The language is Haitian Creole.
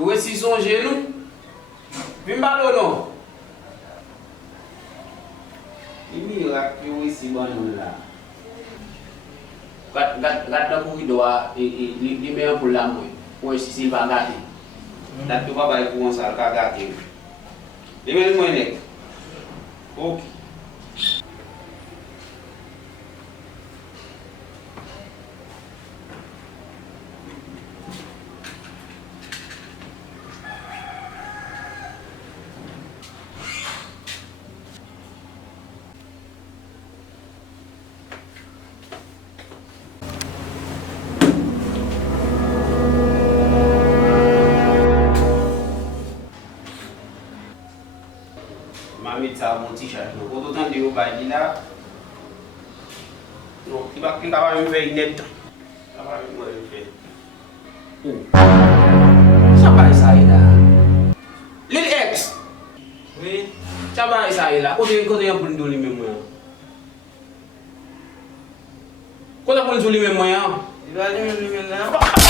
Ou si sonje nou? Vim balo nou? Ini lak yo si ban la. Gat na pou doa li me pour la moi. Ou si Silva gati. Dat tu ba bay pou sal ka gati. Li me mo nek. Ok. Mami tá mon t-shirt no. Quando tanto eu vai de lá. No, tiba que tava me vendo net. Tava me vendo. Siapa Isaila? Lil X. Oui. Siapa Isaila? Kau yang pun dulu memang. Kau tak pun dulu memang ya. Ibadah memang.